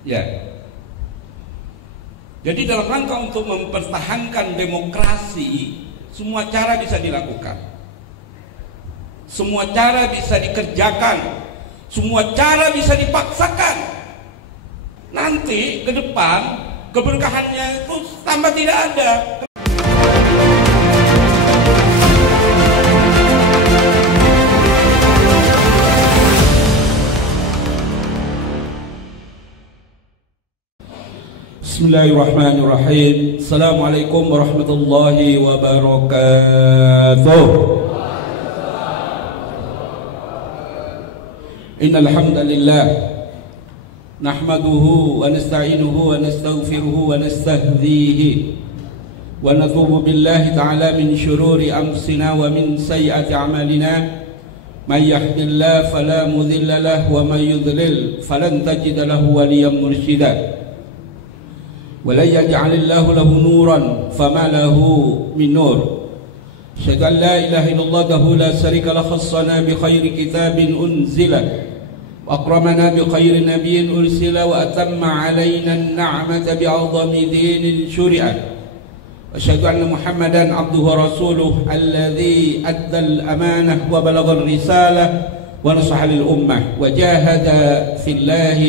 Ya. Jadi dalam rangka untuk mempertahankan demokrasi, semua cara bisa dilakukan. Semua cara bisa dikerjakan. Semua cara bisa dipaksakan. Nanti ke depan keberkahannya itu tambah tidak ada. Bismillahirrahmanirrahim. Assalamualaikum warahmatullahi wabarakatuh. Innal hamdalillah nahmaduhu wa nasta'inuhu wa nastaghfiruhu wa nastahdihi wa natubu billahi ta'ala min shururi anfusina wa min sayyiati a'malina. Man yahdihillahu fala mudilla lahu wa man yudlil falan tajida lahu waliyyan mursyida. ولن يجعل الله له نورا فما له من نور. أشهد أن لا إله إلا الله وحده لا شريك له خصنا بخير كتاب أنزل وأكرمنا بخير نبي أرسل وأتم علينا النعمة بأعظم دين شرع. أشهد أن محمدا عبده ورسوله الذي أدى الأمانة وبلغ الرسالة ونصح للأمة وجاهد في الله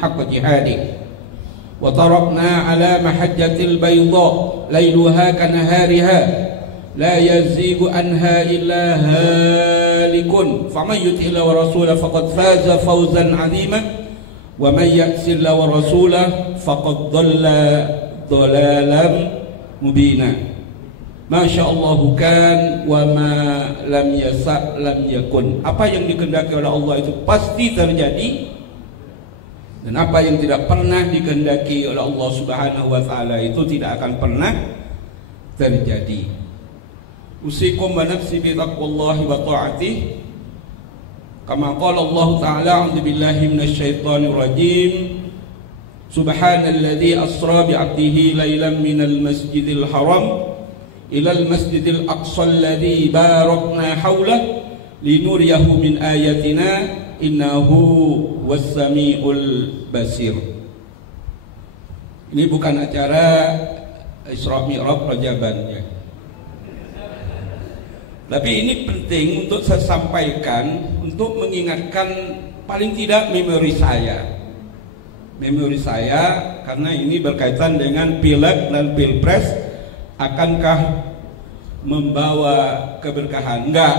حق جهاده. وتركنا على محجة البيضاء ليلها كنهارها لا يزيغ عنها إلا هالك فمن يطع الله ورسوله فقد فاز فوزا عظيما ومن يعص الله ورسوله فقد ضل ضلالا مبينا. ما شاء الله كان وما لم يشأ لم يكن. Apa yang dikehendaki oleh Allah itu pasti terjadi, dan apa yang tidak pernah dikehendaki oleh Allah Subhanahu wa taala itu tidak akan pernah terjadi. Usikum wa nafsi bi taqwallahi wa ta'atih. Kama qala Allah taala, a'udzu billahi minasyaitonir rajim. Subhanalladzi asra bi 'abdihi lailan minal masjidil haram ilal masjidil aqsa alladzi barakna haulahu linuriyahu min ayatina innahu was-sami'ul basir. Ini bukan acara Isra Mi'raj Rajaban ya. Tapi ini penting untuk saya sampaikan, untuk mengingatkan paling tidak memori saya. Memori saya, karena ini berkaitan dengan pileg dan pilpres. Akankah membawa keberkahan? Enggak.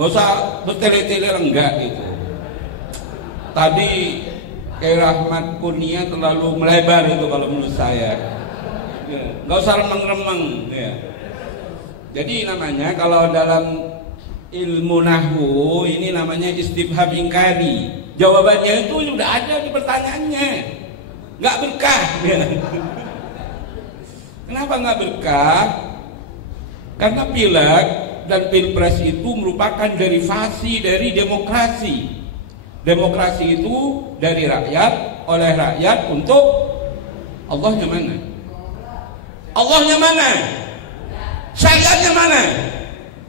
Gak usah bertele-tele, enggak gitu. Tadi kayak Rahmat Kurnia terlalu melebar itu kalau menurut saya. Gak usah remeng-remeng ya. Jadi namanya kalau dalam ilmu nahwu ini namanya istifham ingkari. Jawabannya itu sudah ada di pertanyaannya. Gak berkah ya. Kenapa gak berkah? Karena pileg dan pilpres itu merupakan derivasi dari demokrasi. Demokrasi itu dari rakyat, oleh rakyat, untuk Allahnya mana? Allahnya mana? Syariatnya mana?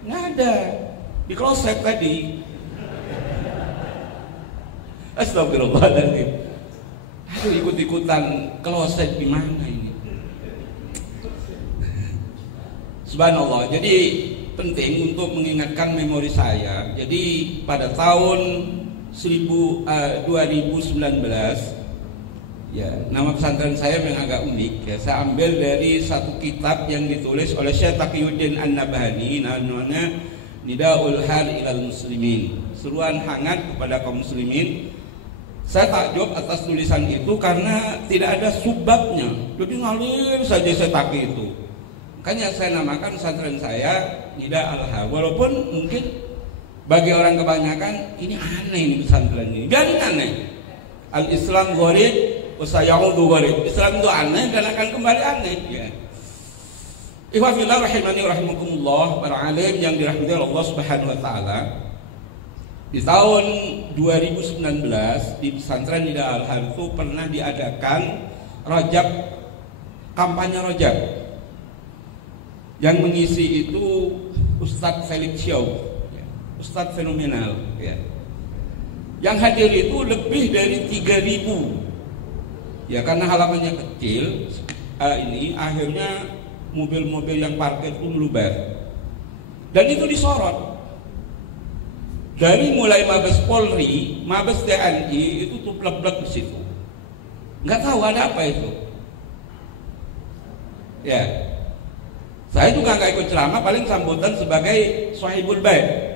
Nggak ada. Di kloset tadi. Astagfirullahaladzim. Aduh, ikut-ikutan kloset di mana ini? Subhanallah. Jadi penting untuk mengingatkan memori saya. Jadi pada tahun 2019 ya, nama pesantren saya memang agak unik ya. Saya ambil dari satu kitab yang ditulis oleh Syekh Taqiyuddin An-Nabhani, namanya Nidaul Hal ilal Muslimin, seruan hangat kepada kaum muslimin. Saya takjub atas tulisan itu karena tidak ada subbabnya, jadi ngalir saja saya taki itu. Makanya saya namakan pesantren saya Nida Al-Ha. Walaupun mungkin bagi orang kebanyakan ini aneh ini pesantren ini. Biarin aneh. Al-Islam gharib wa sayaudu gharib. Islam itu aneh dan akan kembali aneh ya. Ikhwan fillah rahimani rahimakumullah, para alim yang dirahmati Allah Subhanahu wa taala. Di tahun 2019 di pesantren Nida Al-Ha itu pernah diadakan Rajab, kampanye Rajab. Yang mengisi itu Ustadz Felix Xiao, Ustadz fenomenal ya. Yang hadir itu lebih dari 3.000 Ya karena halamannya kecil, ini akhirnya mobil-mobil yang parkir itu meluber. Dan itu disorot. Dari mulai Mabes Polri, Mabes TNI itu tuplek-plek di situ. Nggak tahu ada apa itu. Ya, saya juga nggak ikut ceramah, paling sambutan sebagai Sohibul Bait.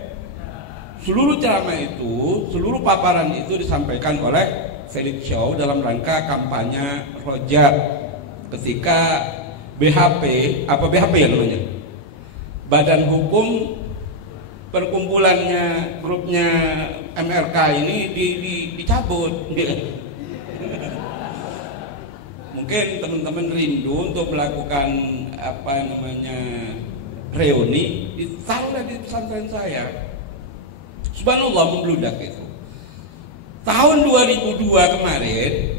Seluruh ceramah itu, seluruh paparan itu disampaikan oleh Felix Shaw dalam rangka kampanye Rojak ketika BHP, apa BHP ya namanya? Badan Hukum perkumpulannya grupnya MRK ini dicabut. Mungkin teman-teman rindu untuk melakukan reuni, ditaruhlah di pesantren saya. Subhanallah, membludak itu. Tahun 2022 kemarin,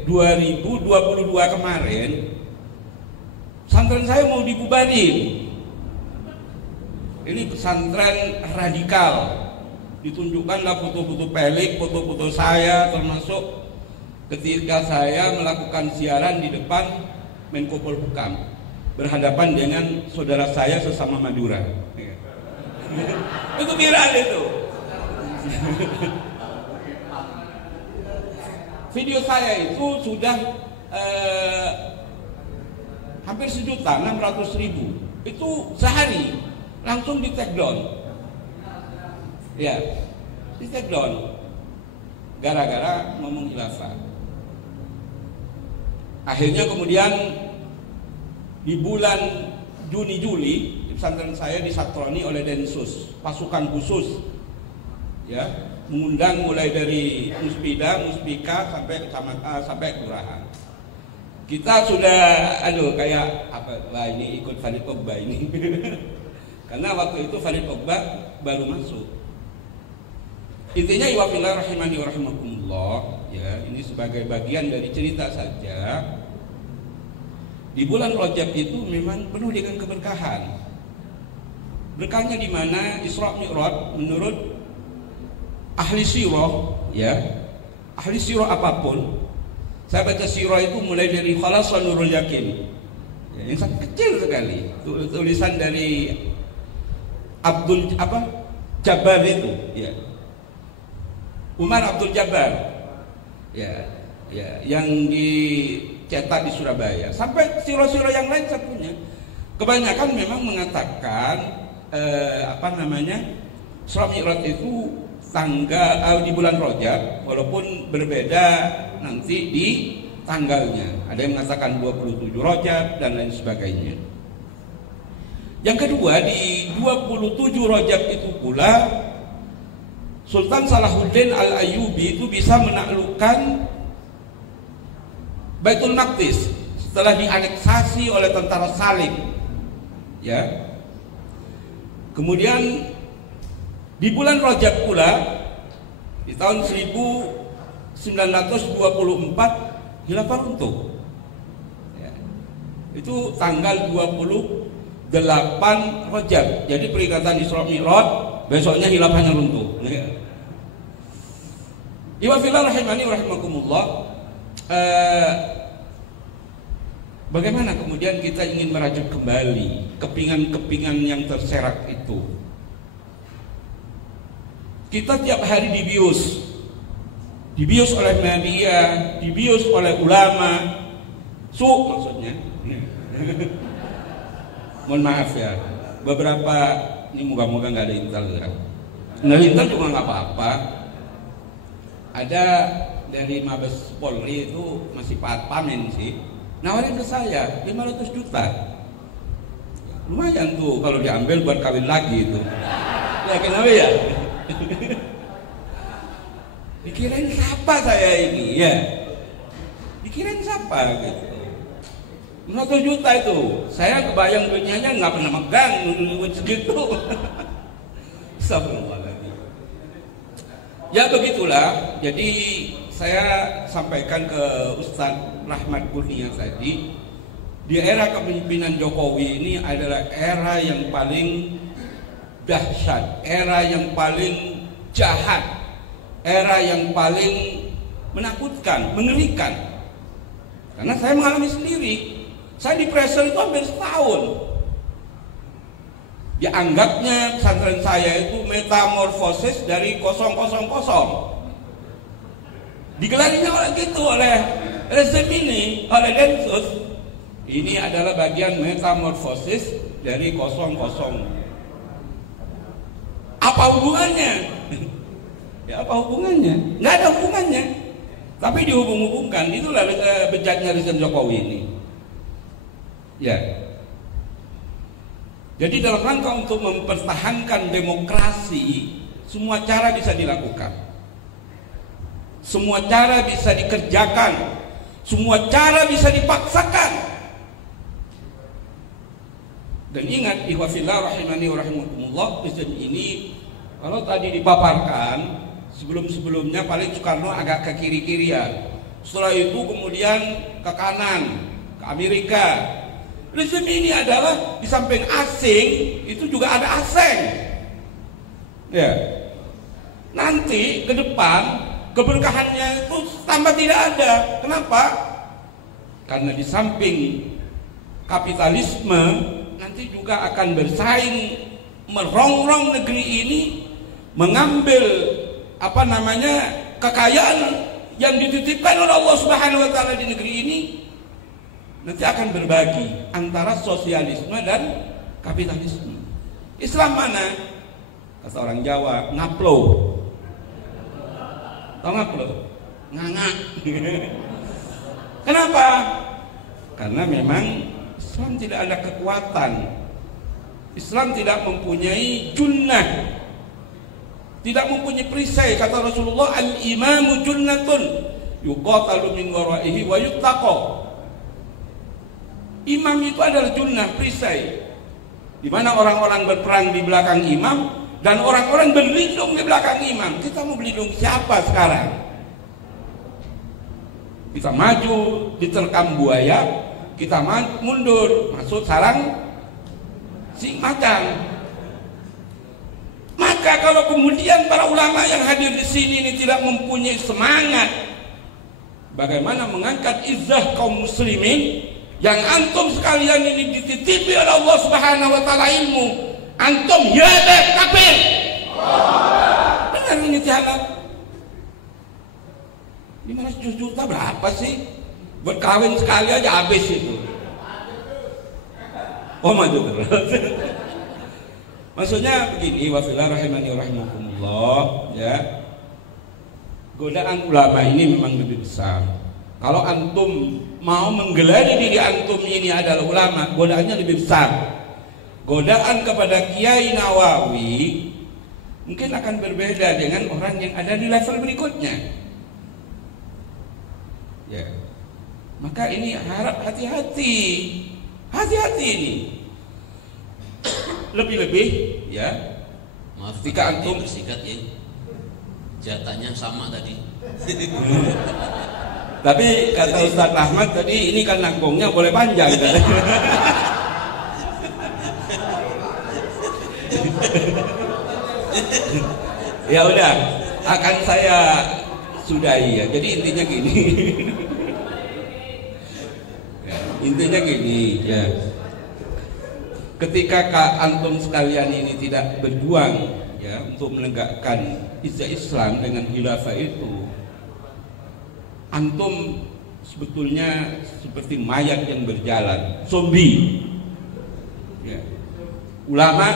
pesantren saya mau dibubarin. Ini pesantren radikal. Ditunjukkanlah foto-foto pelik, foto-foto saya, termasuk ketika saya melakukan siaran di depan Menko Polhukam, berhadapan dengan saudara saya sesama Madura. Itu viral itu. Video saya itu sudah hampir 1.600.000. Itu sehari langsung di take down. Ya, di take down gara-gara ngomong khilafah. Akhirnya kemudian di bulan Juni-Juli di pesantren saya disatroni oleh Densus, pasukan khusus, ya, mengundang mulai dari Muspida, Muspika sampai kecamatan sampai kelurahan. Kita sudah kayak ini ikut Farid Pogba ini. Karena waktu itu Farid Pogba baru masuk. Intinya iwafillah rahimani wa rahimakumullah, ya, ini sebagai bagian dari cerita saja. Di bulan Rajab itu memang penuh dengan keberkahan. Berkahnya di mana? Isra Mi'raj menurut ahli sirah, ya. Ahli sirah apapun. Saya baca sirah itu mulai dari Khalasan Nurul Yakin. Ya, yang sangat kecil sekali. Tulisan dari Abdul Jabbar itu, ya. Umar Abdul Jabbar, ya, yang dicetak di Surabaya. Sampai siro-siro yang lain saya punya. Kebanyakan memang mengatakan Isra Mi'raj itu tanggal di bulan Rajab, walaupun berbeda nanti di tanggalnya. Ada yang mengatakan 27 Rajab dan lain sebagainya. Yang kedua, di 27 Rajab itu pula Sultan Salahuddin Al-Ayyubi itu bisa menaklukkan Baitul Maqdis setelah dianeksasi oleh tentara Salib, ya. Kemudian di bulan Rajab pula di tahun 1924 khilafah runtuh, ya. Itu tanggal 28 Rajab. Jadi peringatan Isra Mi'raj, besoknya khilafahnya runtuh. Iwafillah rahimani wa rahimakumullah. Bagaimana kemudian kita ingin merajut kembali kepingan-kepingan yang terserak itu? Kita tiap hari dibius oleh media, dibius oleh ulama, maksudnya. Mohon maaf ya, beberapa ini moga-moga nggak ada intel ya. Nggak intel juga nggak apa-apa. Ada dari Mabes Polri itu masih pamen sih, nawarin ke saya 500 juta. Lumayan tuh kalau diambil buat kawin lagi itu. Ya kenapa ya? Dikirain siapa saya ini ya? Dikirain siapa gitu? 500 juta itu, saya kebayang duitnya nggak pernah megang duit segitu. Astagfirullahaladzim. Ya begitulah. Jadi saya sampaikan ke Ustadz Rahmat Kurnia tadi, di era kepemimpinan Jokowi ini adalah era yang paling dahsyat, era yang paling jahat, era yang paling menakutkan, mengerikan. Karena saya mengalami sendiri. Saya di pressure itu hampir setahun. Dianggapnya pesantren saya itu metamorfosis dari 000. Digelarinya oleh gitu, oleh rezim ini, oleh Densus. Ini adalah bagian metamorfosis dari 000. Apa hubungannya? Ya apa hubungannya? Nggak ada hubungannya. Tapi dihubung-hubungkan. Itulah bejatnya rezim Jokowi ini. Ya. Jadi dalam rangka untuk mempertahankan demokrasi, semua cara bisa dilakukan. Semua cara bisa dikerjakan. Semua cara bisa dipaksakan. Dan ingat, ikhwafillah rahimani wa rahimakumullah, rezim ini kalau tadi dipaparkan, sebelum-sebelumnya paling Soekarno agak ke kiri-kirian. Setelah itu kemudian ke kanan, ke Amerika. Rezim ini adalah di samping asing, itu juga ada asing. Ya. Nanti ke depan keberkahannya itu tambah tidak ada. Kenapa? Karena di samping kapitalisme nanti juga akan bersaing merongrong negeri ini, mengambil kekayaan yang dititipkan oleh Allah Subhanahu wa taala di negeri ini. Nanti akan berbagi antara sosialisme dan kapitalisme. Islam mana? Kata orang Jawa, ngaplo. Tahu ngaplo? Nganga. Kenapa? Karena memang Islam tidak ada kekuatan. Islam tidak mempunyai junnah, tidak mempunyai perisai. Kata Rasulullah, al-imamu junnatun yuqatalu min waraihi wa yuttaqo. Imam itu adalah junnah, perisai, di mana orang-orang berperang di belakang imam dan orang-orang berlindung di belakang imam. Kita mau berlindung siapa sekarang? Kita maju diterkam buaya, kita mundur masuk sarang si macan. Maka kalau kemudian para ulama yang hadir di sini ini tidak mempunyai semangat bagaimana mengangkat izzah kaum muslimin, yang antum sekalian ini dititipi oleh Allah Subhanahu wa taala ilmu, antum ya deh kafir. Benar ini tiada. 500 juta berapa sih? Berkawin sekali aja habis itu. Oh maju terus. Maksudnya begini, wafillah rahimani wa rahimakumullah, ya. Godaan ulama ini memang lebih besar. Kalau antum mau menggelari diri antum ini adalah ulama, godaannya lebih besar. Godaan kepada Kiai Nawawi mungkin akan berbeda dengan orang yang ada di level berikutnya. Ya. Maka ini harap hati-hati. Hati-hati ini. Lebih-lebih ya. Maaf, ketika antum bersikat ya. Jatahnya sama tadi. Tapi kata Ustaz Ahmad tadi, ini kan nangkongnya boleh panjang. Ya udah, akan saya sudahi ya. Jadi intinya gini. Ya, intinya gini ya. Ketika antum sekalian ini tidak berjuang ya untuk menegakkan izzah Islam dengan khilafah itu, antum sebetulnya seperti mayat yang berjalan, zombie. Ya. Ulama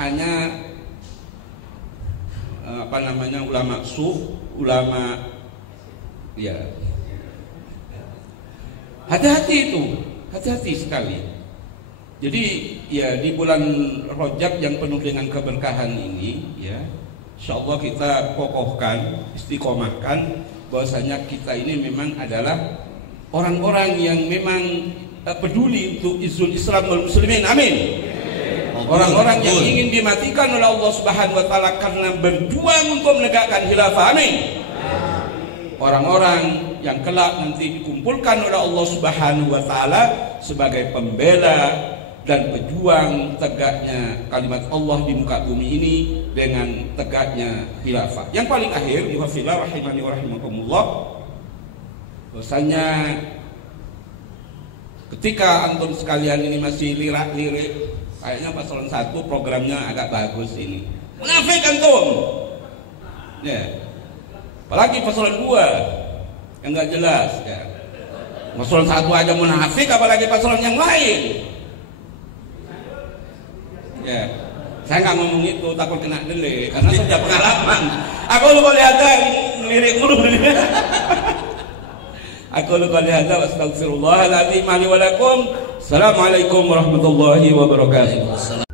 hanya ulama ulama ya. Hati-hati itu, hati-hati sekali. Jadi ya di bulan Rajab yang penuh dengan keberkahan ini ya, insyaallah kita kokohkan, istiqomahkan bahwasanya kita ini memang adalah orang-orang yang memang peduli untuk izzul Islam wal muslimin. Amin. Orang-orang yang ingin dimatikan oleh Allah Subhanahu wa taala karena berjuang untuk menegakkan khilafah. Amin. Orang-orang yang kelak nanti dikumpulkan oleh Allah Subhanahu wa taala sebagai pembela dan pejuang tegaknya kalimat Allah di muka bumi ini dengan tegaknya khilafah. Yang paling akhir, wafillah rahimani wa rahimakumullah, bahwasanya Ketika antum sekalian ini masih lirik-lirik, kayaknya paslon 1 programnya agak bagus ini. Munafik antum. Ya. Apalagi paslon 2 yang nggak jelas ya. Paslon 1 aja munafik, apalagi paslon yang lain. Ya. Saya nggak ngomong itu, takut kena delik karena sudah pengalaman. Aku lupa lihat lirik mulu. Aku lupa lihat. Astagfirullahaladzim. Assalamualaikum warahmatullahi wabarakatuh.